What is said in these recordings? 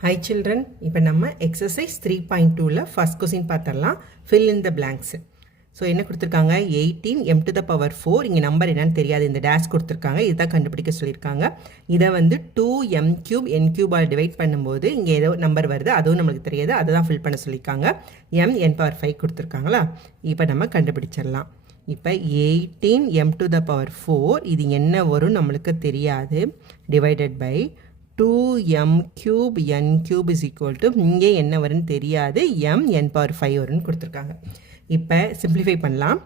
Hi children, இப்போ நம்ம exercise 3.2ல first question பார்த்தரலாம் fill in the blanks. So என்ன கொடுத்துருக்காங்க 18 m to the power 4 இங்கே நம்பர் என்னன்னு தெரியாது இந்த டேஷ் கொடுத்துருக்காங்க இதுதான் கண்டுபிடிக்க சொல்லியிருக்காங்க இதை வந்து 2m cube n cube all divide பண்ணும்போது இங்கே ஏதோ நம்பர் வருது அதுவும் நம்மளுக்கு தெரியாது அதை தான் ஃபில் பண்ண சொல்லியிருக்காங்க m n power 5 கொடுத்துருக்காங்களா இப்போ நம்ம கண்டுபிடிச்சிடலாம் இப்போ 18 m to the power 4 இது என்ன வரும் நம்மளுக்கு தெரியாது divided by 2m cube n cube is equal to இங்கே என்ன வரும்னு தெரியாது m n power 5 வரும்னு கொடுத்துருக்காங்க இப்போ சிம்பிளிஃபை பண்ணலாம்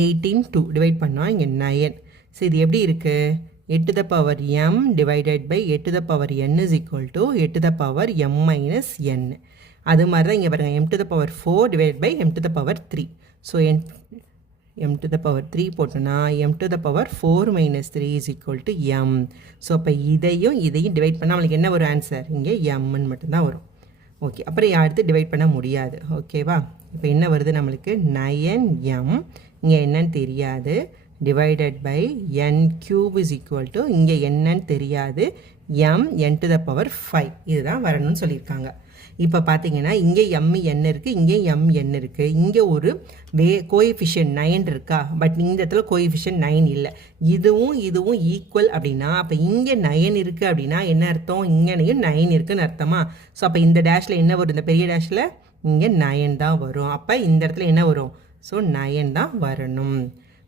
18 2 டிவைட் பண்ணோம் இங்கே 9 ஸோ இது எப்படி இருக்குது 8 to the power m divided by 8 to the power n is equal to 8 to the power m minus n அது மாதிரி தான் இங்கே பாருங்கள் m to the power 4 divide by m to the power 3 so m to the power 3 போட்டோன்னா m to the power 4 minus 3 is equal to m so அப்போ இதையும் divide பண்ணால் நம்மளுக்கு என்ன ஒரு ஆன்சர் இங்கே mன்னு மட்டும்தான் வரும் ஓகே அப்புறம் அடுத்து டிவைட் பண்ண முடியாது ஓகேவா இப்போ என்ன வருது நம்மளுக்கு 9m இங்கே என்னன்னு தெரியாது divided by n cube is equal to இங்கே என்னன்னு தெரியாது m n to the power 5 இதுதான் வரணும்னு சொல்லியிருக்காங்க இப்போ பார்த்தீங்கன்னா இங்கே n இருக்குது இங்கே n இருக்குது இங்கே ஒரு கோஎஃபிஷியன்ட் 9 இருக்கா பட் இந்த இடத்துல கோஎஃபிஷியன்ட் 9 இல்லை இதுவும் ஈக்குவல் அப்படின்னா அப்போ இங்கே 9 இருக்குது அப்படின்னா என்ன அர்த்தம் இங்கேனையும் 9 இருக்குன்னு அர்த்தமா ஸோ அப்போ இந்த டேஷில் என்ன வரும் இந்த பெரிய டேஷில் இங்கே 9 தான் வரும் அப்போ இந்த இடத்துல என்ன வரும் ஸோ 9 தான் வரணும்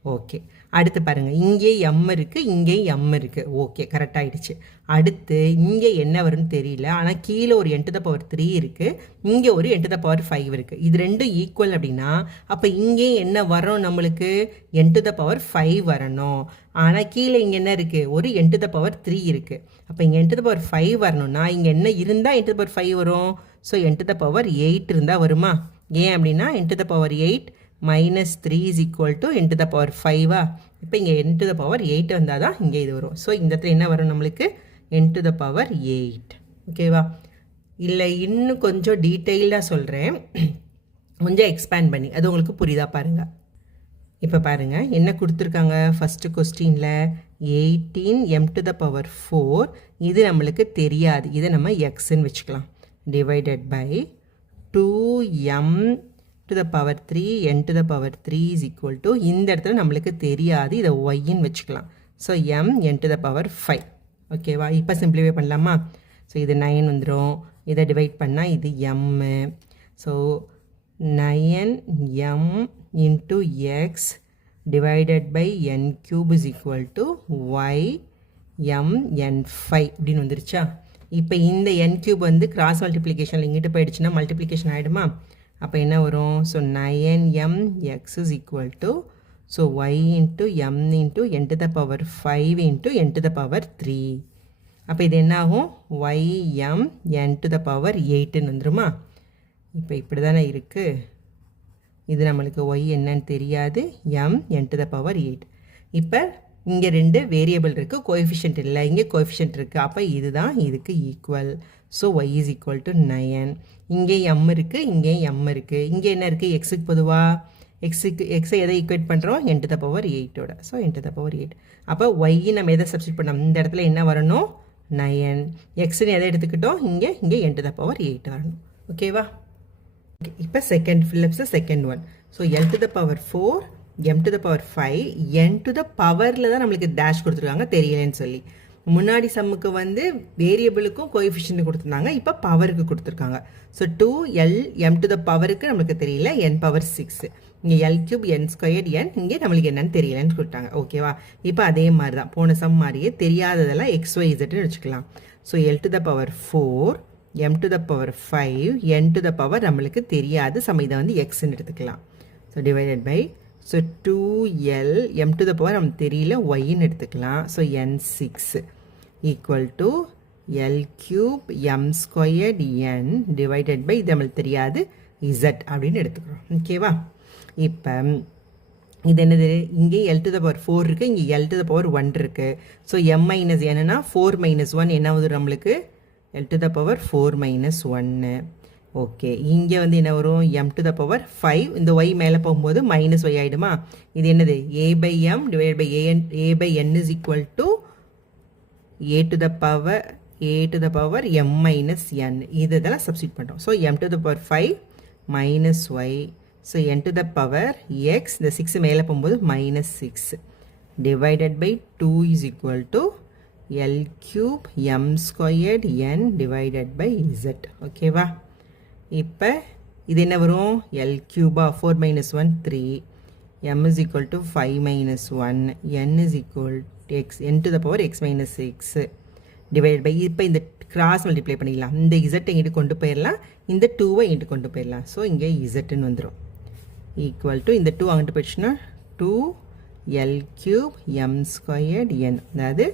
ஓகே அடுத்து பாருங்கள் இங்கே m இருக்குது இங்கே m இருக்குது ஓகே கரெக்டாகிடுச்சு அடுத்து இங்கே என்ன வரும்னு தெரியல ஆனால் கீழே ஒரு n to the power 3 இருக்குது இங்கே ஒரு n to the power 5 இருக்குது இது ரெண்டும் ஈக்குவல் அப்படின்னா அப்போ இங்கே என்ன வரும் நம்மளுக்கு n to the power 5 வரணும் ஆனால் கீழே இங்கே என்ன இருக்குது ஒரு n to the power 3 இருக்குது அப்போ இங்கே n to the power 5 வரணும்னா இங்கே என்ன இருந்தால் n to the power 5 வரும் so n to the power 8 இருந்தால் வருமா ஏன் அப்படின்னா n to the power 8 minus 3 is equal to n to the power 5 இப்போ இங்கே n to the power 8 வந்தால் தான் இங்கே இது வரும் ஸோ இந்த இடத்துல என்ன வரும் நம்மளுக்கு n to the power 8 ஓகேவா இல்லை இன்னும் கொஞ்சம் டீட்டெயில்டாக சொல்கிறேன் கொஞ்சம் எக்ஸ்பேண்ட் பண்ணி அது உங்களுக்கு புரியுதா பாருங்கள் இப்போ பாருங்கள் என்ன கொடுத்துருக்காங்க ஃபஸ்ட்டு கொஸ்டினில் 18 m to the power 4 இது நம்மளுக்கு தெரியாது இதை நம்ம எக்ஸ்ன்னு வச்சுக்கலாம் divided by 2m to the power 3 n to the power 3 is equal to இந்த இடத்துல நம்மளுக்கு தெரியாது இதை yன்னு வச்சுக்கலாம் so m n to the power 5 ஓகேவா இப்போ சிம்பிளிஃபை பண்ணலாமா ஸோ இது 9 வந்துடும் இதை டிவைட் பண்ணால் இது m so 9m into x divided by n cube is equal to y m n 5 அப்படின்னு வந்துருச்சா இப்போ இந்த n cube வந்து கிராஸ் மல்டிப்ளிகேஷனில் இங்கிட்டு போயிடுச்சுன்னா மல்டிப்ளிகேஷன் ஆகிடுமா அப்போ என்ன வரும் so 9m x is equal to so y into m into n to the power 5 into n to the power 3 அப்போ இது என்ன ஆகும் y m n to the power 8ன்னு வந்துருமா இப்போ இப்படி தானே இருக்குது இது நம்மளுக்கு y என்னன்னு தெரியாது m n to the power 8 இப்போ இங்கே ரெண்டு வேரியபிள் இருக்குது கோஎஃபிஷியன்ட் இல்லை இங்கே கோஎஃபிஷியன்ட் இருக்குது அப்போ இதுதான் இதுக்கு equal so y is equal to 9 இங்கே m இருக்குது இங்கே m இருக்குது இங்கே என்ன இருக்குது எக்ஸுக்கு பொதுவாக எக்ஸை எதை ஈக்குவேட் பண்ணுறோம் n to the power 8ஓட so n to the power 8 அப்போ y நம்ம எதை சப்ஸ்டிட் பண்ணோம் இந்த இடத்துல என்ன வரணும் 9 எக்ஸ்ன்னு எதை எடுத்துக்கிட்டோம் இங்கே n to the power 8 வரணும் ஓகேவா இப்போ second Philips second one so l to the power 4 m to the power 5 n to the powerல தான் நம்மளுக்கு டேஷ் கொடுத்துருக்காங்க தெரியலன்னு சொல்லி முன்னாடி சம்முக்கு வந்து வேரியபிளுக்கும் கோஎஃபிஷியன்ட் கொடுத்துருந்தாங்க இப்போ பவருக்கு கொடுத்துருக்காங்க so 2l m to the பவருக்கு நம்மளுக்கு தெரியல n பவர் 6 இங்கே l cube n squared n இங்கே நம்மளுக்கு என்னன்னு தெரியலன்னு கொடுத்தாங்க ஓகேவா இப்போ அதே மாதிரி தான் போன சம் மாதிரியே தெரியாததெல்லாம் xyzன்னு வச்சுக்கலாம் so l to the power 4 m to the power 5 n to the power நம்மளுக்கு தெரியாது சம் இதை வந்து xன்னு எடுத்துக்கலாம் so divided by so 2l m to the power நமக்கு தெரியல yன்னு எடுத்துக்கலாம் so n6 equal to l cube m squared n divided by இது நம்மளுக்கு தெரியாது z அப்படின்னு எடுத்துக்கிறோம் ஓகேவா இப்போ இது என்னது இங்கே l to the power 4 இருக்குது இங்கே l to the power 1 இருக்குது ஸோ m minus nனா 4 minus 1 என்ன ஆகுது நம்மளுக்கு l to the power 4 minus 1 okay இங்கே வந்து என்ன வரும் m to the power 5 இந்த y மேலே போகும்போது மைனஸ் y ஆகிடுமா இது என்னது a by m divided by a by n is equal to a to the power a to the power m minus n. இதெல்லாம் substitute பண்ணுறோம். So m to the power 5 minus y. So n to the power x, இந்த 6 மேலே போகும்போது minus 6 divided by 2 is equal to L cube m squared n divided by z. ஓகேவா? இப்போ இது என்ன வரும்? L cube 4 minus 1 3, m is equal to 5 minus 1, n is equal to x, n to the power x minus 6 divided by, இப்போ இந்த cross multiply பண்ணிடலாம். இந்த z இங்கிட்டு கொண்டு போயிடலாம், இந்த 2 இங்கிட்டு கொண்டு போயிடலாம். ஸோ இங்கே zன்னு வந்துடும். ஈக்குவல் டு இந்த 2 அங்கிட்டு போயிடுச்சுன்னா 2 L cube m squared n. அதாவது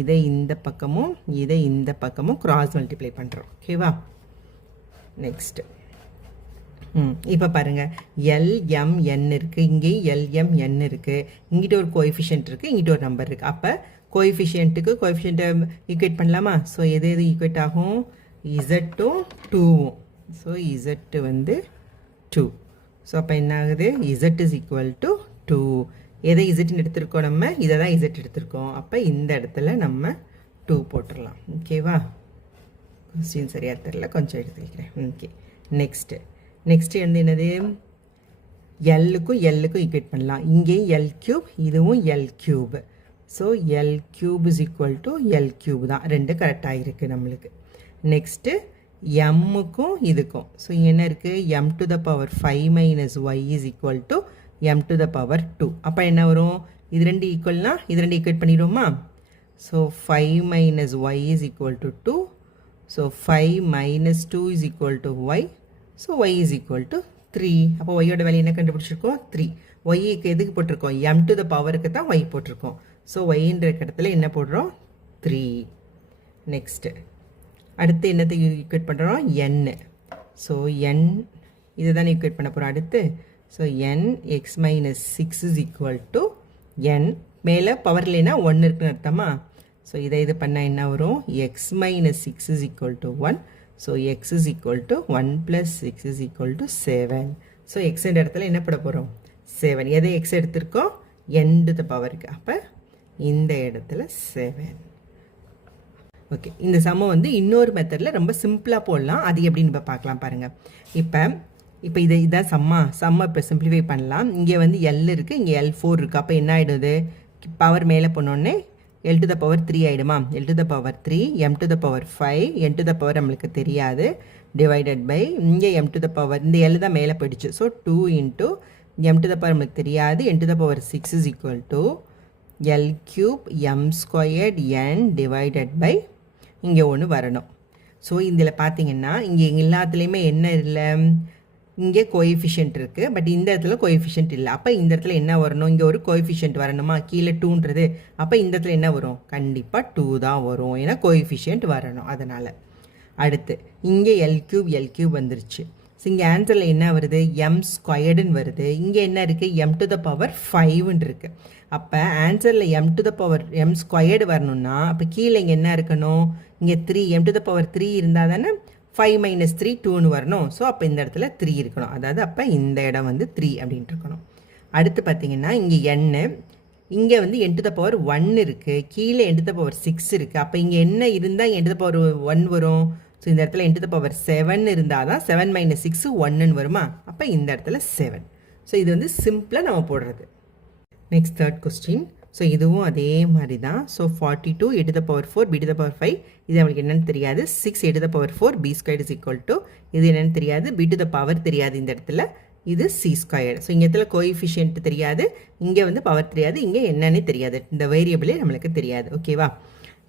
இதை இந்த பக்கமும் இதை இந்த பக்கமும் கிராஸ் மல்டிப்ளை பண்ணுறோம். ஓகேவா? நெக்ஸ்ட்டு இப்போ பாருங்கள் LMN இருக்குது, இங்கேயும் LMN இருக்குது, இங்கிட்ட ஒரு கோஎஃபிஷியன்ட் இருக்குது, இங்கிட்ட ஒரு நம்பர் இருக்குது. அப்போ கோஎஃபிஷியன்ட்டுக்கு கோஎஃபிஷியன்ட்டை ஈக்குவேட் பண்ணலாமா? ஸோ எது ஈக்குவேட் ஆகும்? இசட்டும் 2வும். ஸோ இசட்டு வந்து 2. ஸோ அப்போ என்ன ஆகுது? Z is equal to 2. எதை இசட்னு எடுத்திருக்கோம்? நம்ம இதை தான் இசட் எடுத்திருக்கோம். அப்போ இந்த இடத்துல நம்ம 2 போட்டுடலாம். ஓகேவா? கொஸ்டின் சரியாக தெரில, கொஞ்சம் எடுத்து வைக்கிறேன். ஓகே, நெக்ஸ்ட்டு வந்து என்னது? எல்லுக்கும் ஈக்குவேட் பண்ணலாம். இங்கேயும் எல் கியூப், இதுவும் L cube. So L cube is equal to L cube தான். ரெண்டு கரெக்டாக இருக்குது நம்மளுக்கு. நெக்ஸ்ட்டு எம்முக்கும் இதுக்கும். ஸோ இங்கே என்ன இருக்குது? M to the power 5 minus y is equal to m to the power 2. அப்போ என்ன வரும்? இது ரெண்டு ஈக்குவல்னா இது ரெண்டு ஈக்குவேட் பண்ணிடுவோமா? So 5 minus y is equal to 2. So 5 minus 2 is equal to y. So y is equal to 3. அப்போ ஒய்யோட வேல்யூ என்ன கண்டுபிடிச்சிருக்கோம்? 3. ஒய்க்கு எதுக்கு போட்டிருக்கோம்? m to the பவருக்கு தான் y போட்டிருக்கோம். ஸோ ஒய்ன்ற இடத்துல என்ன போடுறோம்? 3. நெக்ஸ்ட்டு அடுத்து என்னத்தை ஈக்குவேட் பண்ணுறோம்? n. ஸோ n இதை தான் ஈக்குவேட் பண்ண போகிறோம் அடுத்து. So n x minus 6 is equal to n. மேலே பவர் இல்லைன்னா 1 இருக்குன்னு அர்த்தமா? ஸோ இதை இது பண்ணால் என்ன வரும்? x minus 6 is equal to 1. So x is equal to 1 plus 6 is equal to 7. So x என்ற இடத்துல என்ன போட போகிறோம்? 7. எதை x எடுத்திருக்கோம்? n to the powerக்கு. அப்போ இந்த இடத்துல 7. ஓகே, இந்த சம்ம வந்து இன்னொரு மெத்தடில் ரொம்ப சிம்பிளாக போடலாம். அது எப்படின்னு இப்போ பார்க்கலாம் பாருங்கள். இப்போ இதான் சம்மா இப்போ சிம்பிளிஃபை பண்ணலாம். இங்கே வந்து L இருக்குது, இங்கே L4 இருக்குது. அப்போ என்ன ஆகிடுது? பவர் மேலே போனோடனே L to the power 3 ஆகிடுமா? L to the power 3, m to the power 5, n to the power நம்மளுக்கு தெரியாது, divided by இங்கே m to the power, இந்த L தான் மேலே போயிடுச்சு. So 2 into m to the power நம்மளுக்கு தெரியாது, n to the power 6 is equal to L cube m squared n divided by இங்கே ஒன்று வரணும். ஸோ இதில் பார்த்தீங்கன்னா இங்கே எல்லாத்துலேயுமே என்ன இல்லை? இங்கே கோஎஃபிஷியன்ட் இருக்குது, பட் இந்த இடத்துல கோஎஃபிஷியன்ட் இல்லை. அப்போ இந்த இடத்துல என்ன வரணும்? இங்கே ஒரு கோஎஃபிஷியன்ட் வரணுமா? கீழே 2ன்றது. அப்போ இந்த இடத்துல என்ன வரும்? கண்டிப்பாக 2 தான் வரும், ஏன்னா கோஎஃபிஷியன்ட் வரணும். அதனால் அடுத்து இங்கே எல் கியூப் வந்துருச்சு. ஸோ இங்கே ஆன்சரில் என்ன வருது? எம் ஸ்கொயர்டுன்னு வருது. இங்கே என்ன இருக்குது? எம் டு த பவர் 5ன்னு இருக்குது. அப்போ ஆன்சரில் m to the power m squared வரணும்னா அப்போ கீழே இங்கே என்ன இருக்கணும்? இங்கே 3, எம் டு த பவர் 3 இருந்தால் தானே 5 மைனஸ் 3 2ன்னு வரணும். ஸோ அப்போ இந்த இடத்துல 3 இருக்கணும். அதாவது அப்போ இந்த இடம் வந்து 3 அப்படின்ட்டு இருக்கணும். அடுத்து பார்த்தீங்கன்னா இங்கே n, இங்கே வந்து n to the power 1 இருக்குது, கீழே n to the power 6 இருக்குது. அப்போ இங்கே என்ன இருந்தால் n to the power 1 வரும்? ஸோ இந்த இடத்துல n to the power 7 இருந்தால் தான் 7 மைனஸ் 6 1ன்னு வருமா? அப்போ இந்த இடத்துல 7. ஸோ இது வந்து சிம்பிளாக நம்ம போடுறது. Next third question. ஸோ இதுவும் அதே மாதிரி தான். So 42 a to the power 4 b to the power 5, இது நம்மளுக்கு என்னென்னு தெரியாது. 6 a to the power 4 b squared is equal to, இது என்னென்னு தெரியாது, b to the power தெரியாது இந்த இடத்துல, இது c squared. ஸோ இங்கே இடத்துல கோஎஃபிஷியன்ட் தெரியாது, இங்கே வந்து பவர் தெரியாது, இங்கே என்னன்னு தெரியாது, இந்த வேரியபிளே நம்மளுக்கு தெரியாது. ஓகேவா?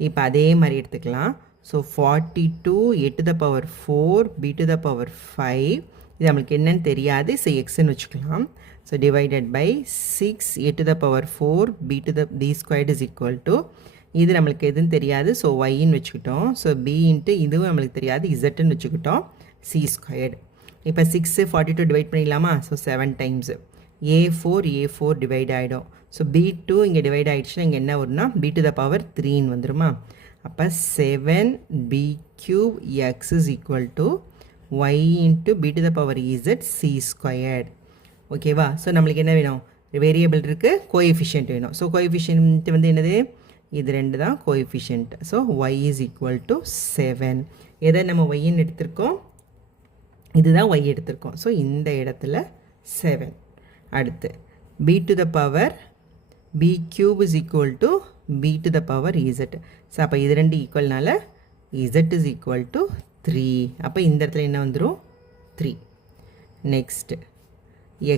இப்போ அதே மாதிரி எடுத்துக்கலாம். So 42 a to the power 4 b to the power 5, இது நம்மளுக்கு என்னன்னு தெரியாது, ஸோ எக்ஸ்ன்னு வச்சுக்கலாம். So divided by 6 a to the power 4 b to the b squared is equal to, இது நம்மளுக்கு எதுன்னு தெரியாது, ஸோ ஒய்ன்னு வச்சுக்கிட்டோம். ஸோ b இன்ட்டு இதுவும் நம்மளுக்கு தெரியாது, இசட்டுன்னு வச்சுக்கிட்டோம், c ஸ்கொயர்டு. இப்போ 6 42 டிவைட் பண்ணிடலாமா? ஸோ 7 டைம்ஸ் a4 டிவைட் ஆகிடும். ஸோ b2 இங்கே டிவைட் ஆகிடுச்சுன்னா இங்கே என்ன வரும்னா b to the power 3ன்னு வந்துடுமா? அப்போ 7b cube x is equal to y into b to the power z c squared. ஓகேவா? ஸோ நம்மளுக்கு என்ன வேணும்? வேரியபிள் இருக்குது, கோஎஃபிஷியன்ட் வேணும். ஸோ கோஎஃபிஷியன்ட் வந்து என்னது? இது 2 தான் coefficient. So y is equal to 7. எதை நம்ம ஒய்ன்னு எடுத்திருக்கோம்? இதுதான் y எடுத்திருக்கோம். ஸோ இந்த இடத்துல 7. அடுத்து b to the power b cube is equal to b to the power z. So அப்போ இது 2 ஈக்குவல்னால z is equal to 3. அப்போ இந்த இடத்துல என்ன வந்துடும்? 3. Next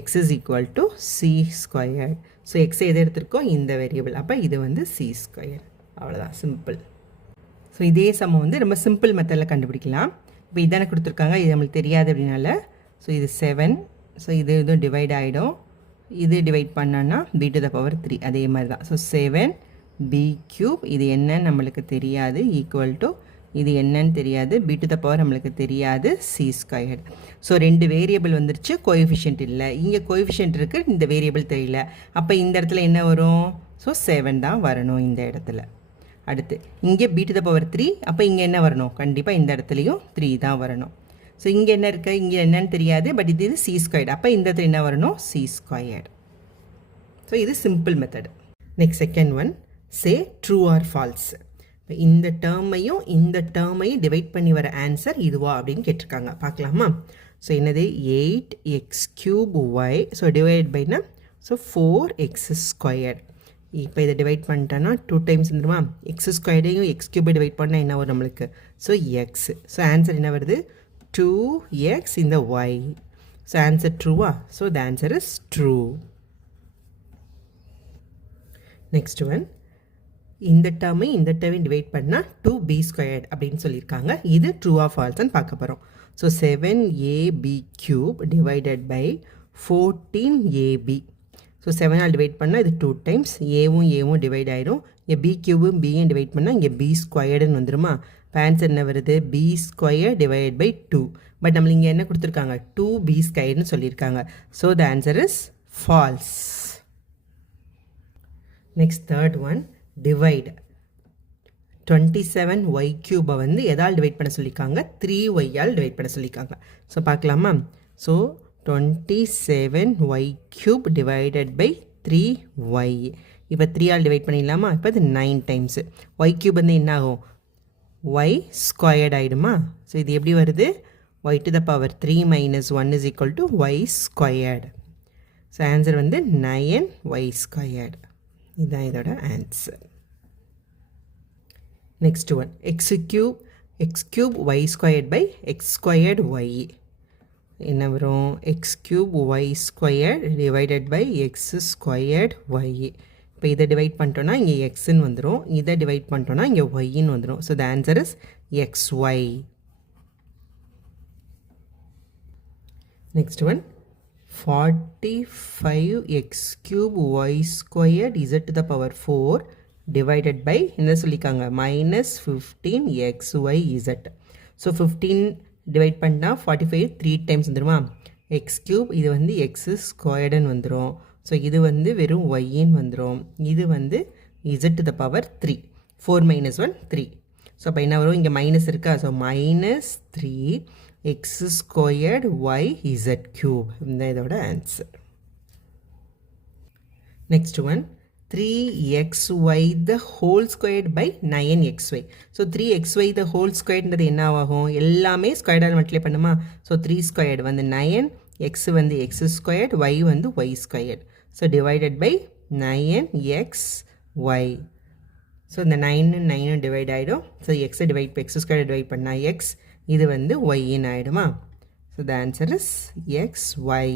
x is equal to c squared. So x எதை எடுத்திருக்கோம்? இந்த வேரியபிள். அப்போ இது வந்து c squared. அவ்வளோதான், சிம்பிள். ஸோ இதே சமம் வந்து நம்ம சிம்பிள் மெத்தடில் கண்டுபிடிக்கலாம். இப்போ இதானே கொடுத்துருக்காங்க, இது நம்மளுக்கு தெரியாது அப்படின்னால ஸோ இது 7. ஸோ இது இதுவும் டிவைட் ஆகிடும். இது டிவைட் பண்ணோன்னா b to the power 3 அதே மாதிரி தான். ஸோ 7b cube இது என்னன்னு நம்மளுக்கு தெரியாது, ஈக்குவல் டு இது என்னன்னு தெரியாது, b to the power நம்மளுக்கு தெரியாது, c squared. ஸோ 2 வேரியபிள் வந்துருச்சு, கோஎஃபிஷியன்ட் இல்லை. இங்கே கோஎஃபிஷியன்ட் இருக்குது, இந்த வேரியபிள் தெரியல. அப்போ இந்த இடத்துல என்ன வரும்? ஸோ 7 தான் வரணும் இந்த இடத்துல. அடுத்து இங்கே b to the power 3, அப்போ இங்கே என்ன வரணும்? கண்டிப்பாக இந்த இடத்துலையும் 3 தான் வரணும். ஸோ இங்கே என்ன இருக்குது? இங்கே என்னன்னு தெரியாது, பட் இது c squared. அப்போ இந்த இடத்துல என்ன வரணும்? c squared. ஸோ இது simple method. Next second one, say true or false. இந்த டேர்மையும் டிவைட் பண்ணி வர ஆன்சர் இதுவா அப்படின்னு கேட்டிருக்காங்க. பார்க்கலாமா? ஸோ என்னது? 8x³ ஸோ டிவைட் பைனா ஸோ 4x ஸ்கொயர். இப்போ இதை டிவைட் பண்ணிட்டோன்னா 2 டைம்ஸ் வந்துடுமா? எக்ஸ் ஸ்கொயரையும் x³ டிவைட் பண்ணால் என்ன வரும் நம்மளுக்கு? So X. ஸோ ஆன்சர் என்ன வருது? 2x இந்த y. ஸோ ஆன்சர் ட்ரூவா? So the answer is true. Next one, இந்த டேர்மையும் டிவைட் பண்ணால் 2b² அப்படின்னு சொல்லியிருக்காங்க. இது ட்ரூ ஆர் ஃபால்ஸ்ன்னு பார்க்க போகிறோம். So 7ab³ divided by 14ab. So 7ஆல் டிவைட் பண்ணால் இது 2 டைம்ஸ், ஏவும் டிவைட் ஆகிடும். இங்கே b³ bயும் டிவைட் பண்ணால் இங்கே b² வந்துடுமா? இப்போ ஆன்சர் என்ன வருது? b² divide by 2. பட் நம்மளுக்கு இங்கே என்ன கொடுத்துருக்காங்க? 2b² சொல்லியிருக்காங்க. So the answer is false. Next third one, divide 27y³ வந்து எதால் டிவைட் பண்ண சொல்லியிருக்காங்க? 3yஆல் டிவைட் பண்ண சொல்லியிருக்காங்க. ஸோ பார்க்கலாமா? So 27y³ divided by 3y. இப்போ 3ஆல் டிவைட் பண்ணிடலாமா? இப்போ இது 9 டைம்ஸு. y³ வந்து என்ன ஆகும்? y² ஆகிடுமா? ஸோ இது எப்படி வருது? y to the power 3 minus 1 is equal to y². So answer வந்து 9y². இதுதான் இதோட answer. Next one, x³ y² by x² y. என்ன வரும்? x³ y² divided by x² y. இப்போ இதை டிவைட் பண்ணிட்டோன்னா இங்கே எக்ஸ்ன்னு வந்துடும், இதை டிவைட் பண்ணிட்டோன்னா இங்கே ஒய்ன்னு வந்துடும். So the answer is xy. Next one, 45x³ y² z to the power 4 divided by என்ன சொல்லிக்காங்க? -15xyz. ஸோ 15 டிவைட் பண்ணால் 45 3 டைம்ஸ் வந்துடுமா? x³ இது வந்து x² வந்துடும். ஸோ இது வந்து வெறும் yன்னு வந்துடும். இது வந்து z to the power 3. 4 - 1 3. So அப்போ என்ன வரும்? இங்கே மைனஸ் இருக்கா? So -3x² yz³. இந்த இதோட answer. Next one, 3xy the whole squared by 9xy. So 3xy the whole squaredன்றது என்ன ஆகும்? எல்லாமே ஸ்கொயர்டால் மல்டிப்ளை பண்ணுமா? ஸோ 3² வந்து 9, x வந்து x², y வந்து y². So divided by 9xy. So இந்த 9 டிவைட் ஆகிடும். ஸோ எக்ஸை டிவைட் பை x² டிவைட் பண்ணால் x, இது வந்து yன்னு ஆகிடுமா? So the answer is xy.